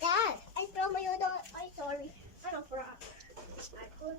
Dad, I throw my other. I'm sorry. I don't forgot. I could.